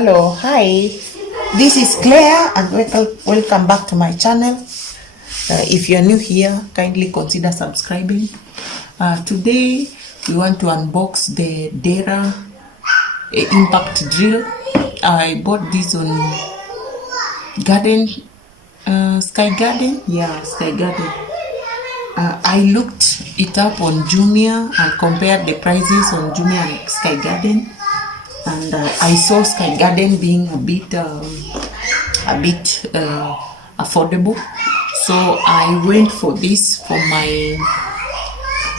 Hello, hi. This is Claire and welcome back to my channel. If you're new here, kindly consider subscribing. Today we want to unbox the Dera impact drill. I bought this on Sky Garden. Yeah, Sky Garden. I looked it up on Jumia and compared the prices on Jumia and Sky Garden. And I saw Sky Garden being a bit affordable, so I went for this for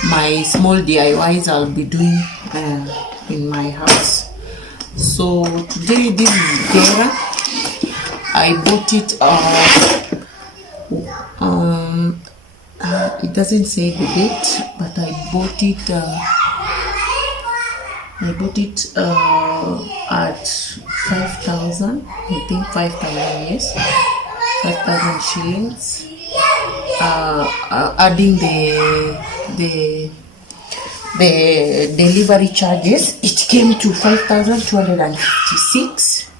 my small DIYs I'll be doing in my house. So today this is Dera. I bought it. It doesn't say the date, but I bought it. At 5,000, I think 5,000, yes, 5,000 shillings. Adding the delivery charges, it came to 5,256.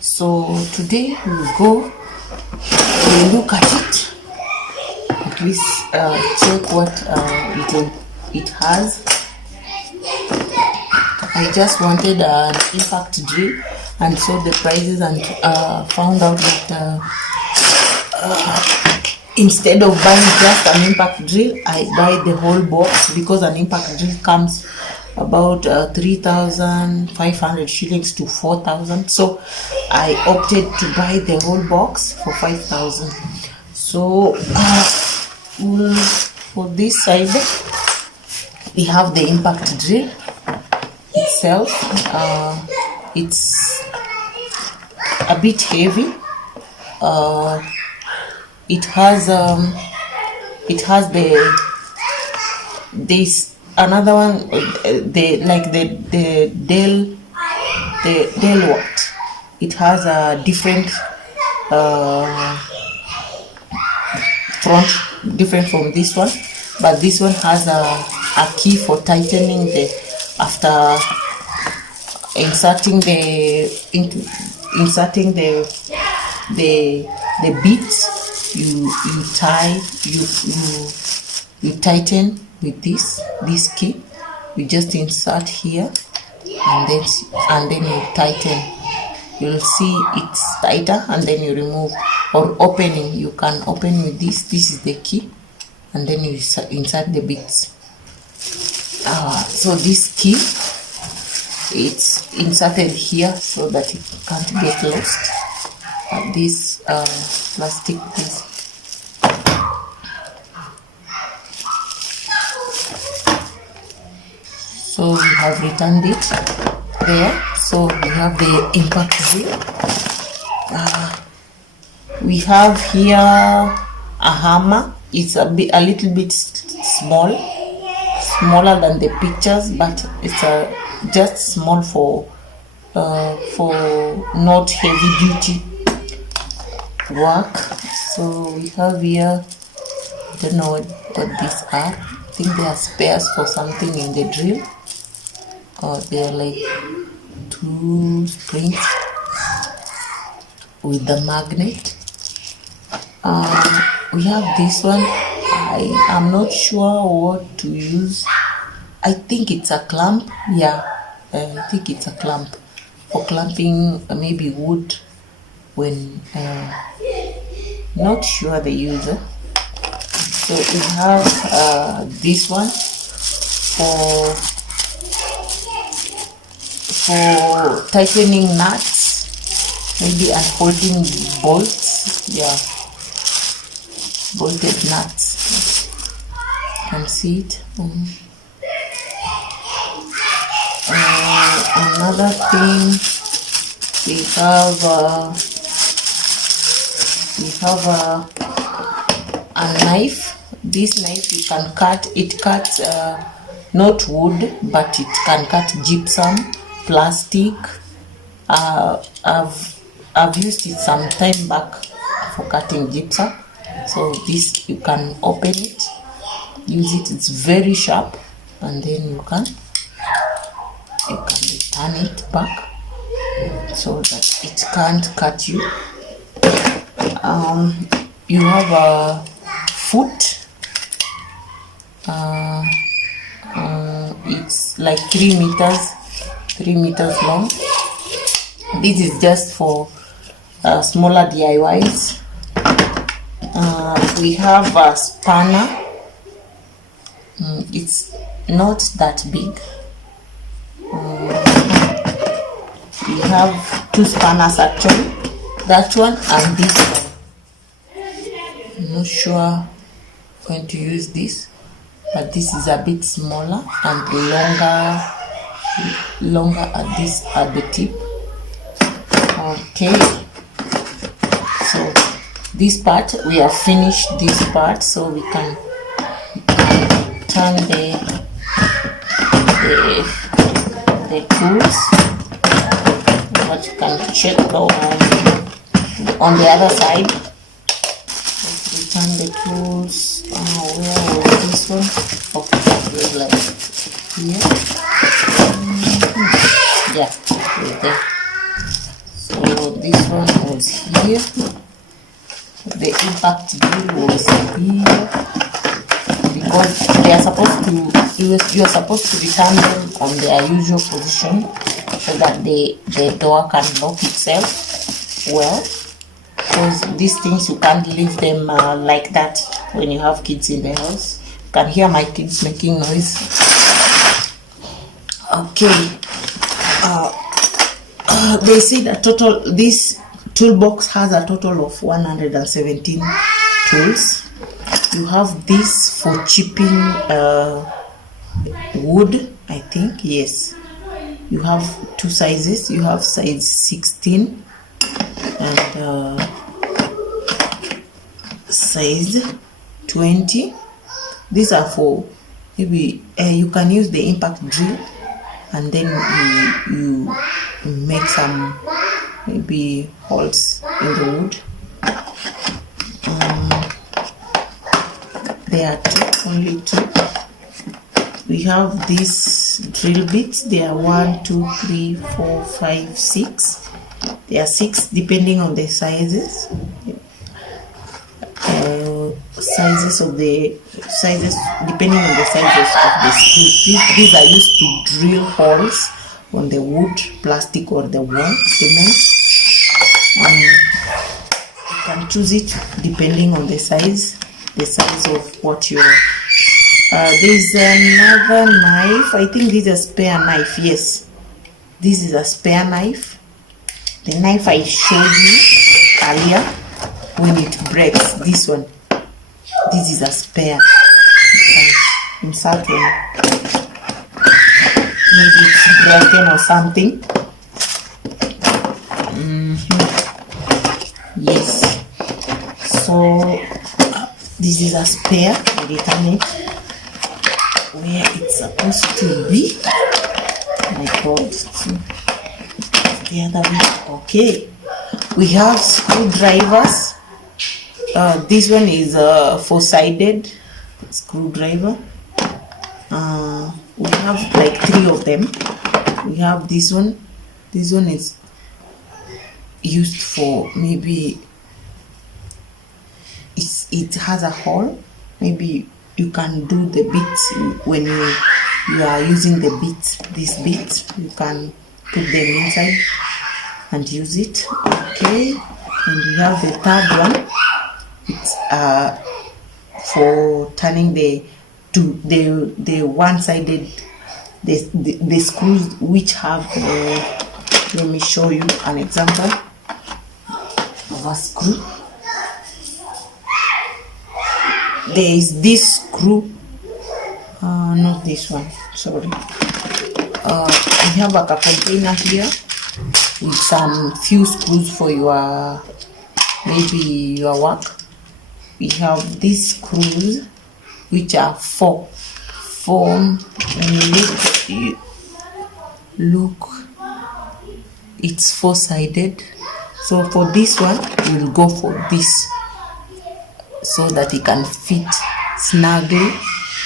So today we'll go, we'll look at it, at least check what it has. I just wanted an impact drill and saw the prices and found out that instead of buying just an impact drill, I buy the whole box, because an impact drill comes about 3,500 shillings to 4,000. So I opted to buy the whole box for 5,000. So for this side, we have the impact drill itself. It's a bit heavy. It has this another one, the Dell what? It has a different front, different from this one, but this one has a key for tightening after inserting the beads. You tighten with this key. You just insert here and then you tighten. You'll see it's tighter, and then you remove. Or opening, you can open with this. This is the key, and then you insert the beads. So this key, it's inserted here so that it can't get lost. This plastic piece. So we have returned it there. So we have the impact drill. We have here a hammer. It's a little bit smaller than the pictures, but it's just small for not heavy duty work. So we have here, I don't know what these are. I think they are spares for something in the drill, or they are like 2 springs with the magnet. We have this one. I am not sure what to use. I think it's a clamp. Yeah, I think it's a clamp for clamping maybe wood when not sure the user. So we have this one for tightening nuts, maybe, and holding bolts. Yeah, bolted nuts. You can see it. Another thing, we have a knife. This knife, you can cut. It cuts not wood, but it can cut gypsum, plastic. I've used it some time back for cutting gypsum. So this, you can open it, use it. It's very sharp, and then you can return it back. so that it can't cut you. You have a foot. It's like 3 meters long. This is just for smaller DIYs. We have a spanner. It's not that big. We have 2 spanners actually, that one and this one. I'm not sure when to use this, but this is a bit smaller and longer at the tip. Okay, so this part we have finished this part, so we can turn the tools. What you can check on the other side. Let's return the tools. Where was this one? Okay, that was like here. Yeah, right there. So this one was here. The impact drill was here, because they are supposed to, you are supposed to return them on their usual position so that the door can lock itself well. Because these things, you can't leave them like that when you have kids in the house. You can hear my kids making noise. Okay. They say that this toolbox has a total of 117 tools. You have this for chipping wood, I think. Yes. You have 2 sizes. You have size 16 and size 20. These are for maybe you can use the impact drill, and then you make some maybe holes in the wood. There are only 2. We have these drill bits. There are 1, 2, 3, 4, 5, 6. There are 6 depending on the sizes. Sizes depending on the sizes of the screw. These are used to drill holes on the wood, plastic, or the wall cement. You can choose it depending on the size of what you're. There's another knife. I think this is a spare knife. Yes, this is a spare knife. The knife I showed you earlier, when it breaks, this one. This is a spare. You can insert one. Maybe it's broken or something. Yes. So this is a spare. I return it where it's supposed to be. My God. The other way. Okay. We have screwdrivers. This one is a 4-sided screwdriver. We have like 3 of them. We have this one. This one is used for maybe it has a hole. Maybe you can do the bits when you are using the bits. These bits you can put them inside and use it. Okay, and we have the 3rd one. It's for turning the one-sided the screws which have. Let me show you an example of a screw. There is this screw. Not this one. Sorry. We have a container here with some few screws for your maybe your work. We have these screws which are 4. When you look, it's 4-sided. So for this one, we'll go for this so that it can fit snugly.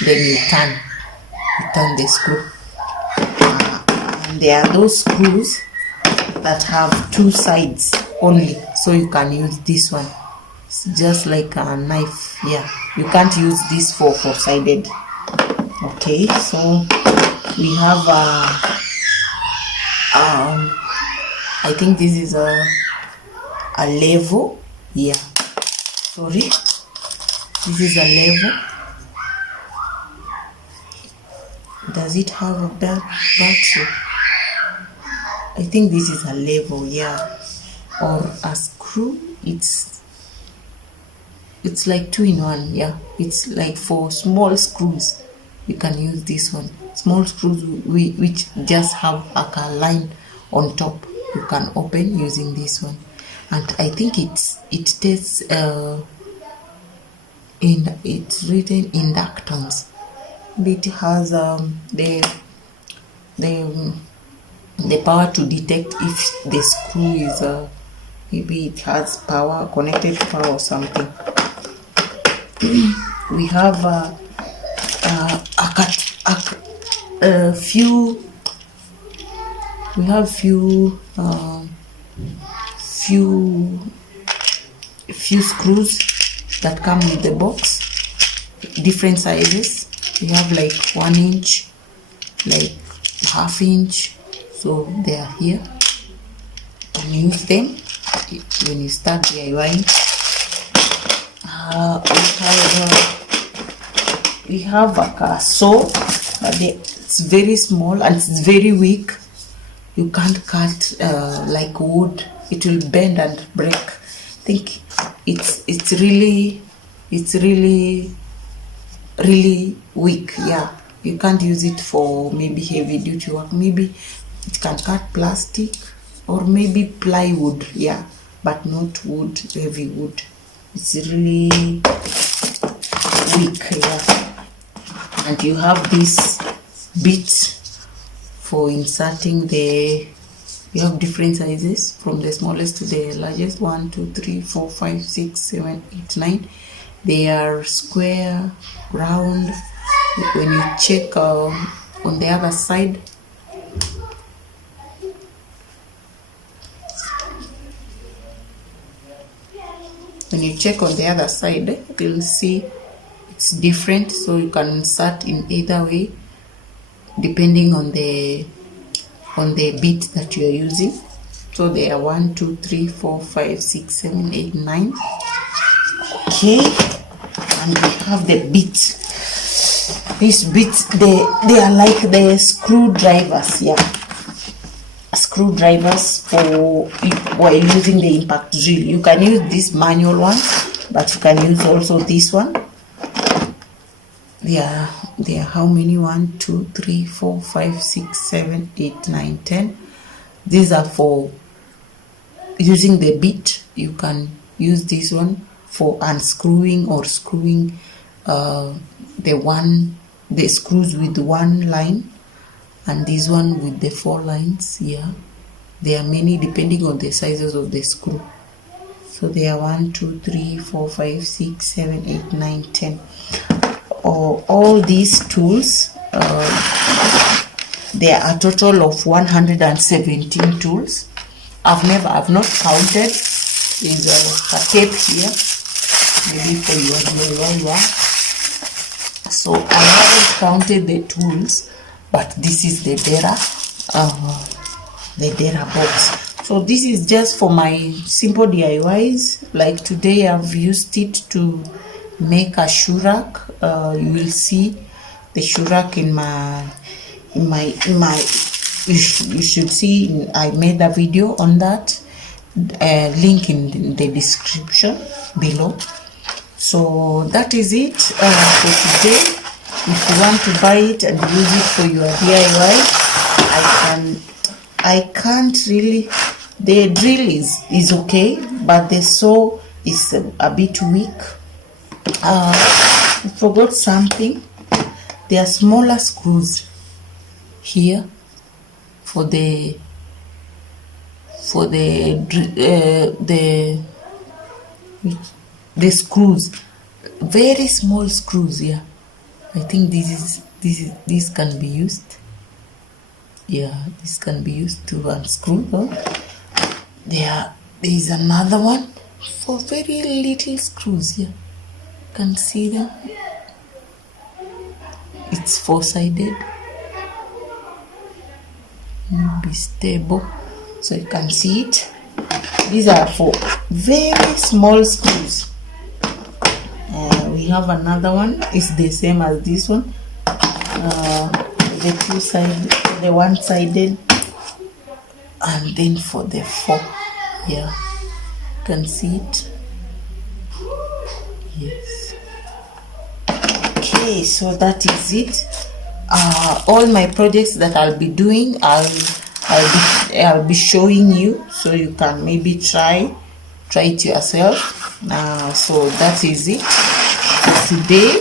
Then you turn the screw. And there are those screws that have two sides only, so you can use this one. It's just like a knife. Yeah, you can't use this for four-sided. Okay, so we have I think this is a level. Yeah, sorry, this is a level. Does it have a battery? I think this is a level, yeah, or a screw. It's like 2-in-1. Yeah, it's like for small screws. You can use this one. Small screws which just have a line on top, you can open using this one. And I think it tastes it's written inductance. It has the power to detect if the screw is maybe it has power, connected to power or something. We have few screws that come with the box, different sizes. We have like 1 inch, like 1/2 inch, so they are here. You can use them when you start DIYing. We have a saw, but it's very small and it's very weak. You can't cut like wood, it will bend and break. I think it's really weak. Yeah, you can't use it for maybe heavy duty work. Maybe it can cut plastic or maybe plywood, yeah, but not wood, heavy wood. It's really weak, yeah. And you have this bit for inserting you have different sizes from the smallest to the largest. 1, 2, 3, 4, 5, 6, 7, 8, 9. They are square, round. When you check on the other side, you'll see it's different, so you can insert in either way depending on the bit that you are using. So there are 1, 2, 3, 4, 5, 6, 7, 8, 9. Okay, and we have the bits. These bits, they are like the screwdrivers. Yeah, screwdrivers for while using the impact drill. You can use this manual one, but you can use also this one. There are how many? 1, 2, 3, 4, 5, 6, 7, 8, 9, 10. These are for using the bit. You can use this one for unscrewing or screwing the screws with 1 line, and this one with the 4 lines. Yeah, there are many depending on the sizes of the screw. So there are 1, 2, 3, 4, 5, 6, 7, 8, 9, 10. All these tools, there are a total of 117 tools. I've not counted. There's a tape here, maybe for your DIY. So I haven't counted the tools, but this is the Dera box. So this is just for my simple DIYs. Like today I've used it to make a shoe rack. You will see the shoe rack in my you should see, I made a video on that, link in the description below. So that is it for today. If you want to buy it and use it for your DIY, I can't really. The drill is okay, but the saw is a bit weak. I forgot something. There are smaller screws here for the screws, very small screws. Yeah, I think this can be used. Yeah, this can be used to unscrew them. There is another one for very little screws here. You can see them. It's 4-sided. Be stable, so you can see it. These are for very small screws. We have another one. It's the same as this one. The 2-sided, the 1-sided, and then for the 4. Yeah, you can see it. Yes. Okay, so that is it. All my projects that I'll be doing, I'll be showing you, so you can maybe try it yourself. So that is it for today.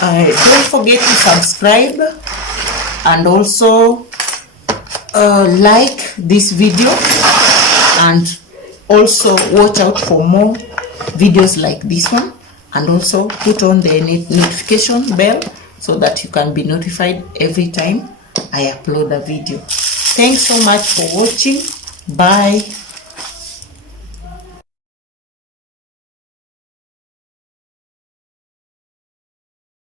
Don't forget to subscribe and also like this video, and also watch out for more videos like this one, and also put on the notification bell so that you can be notified every time I upload a video. Thanks so much for watching. Bye.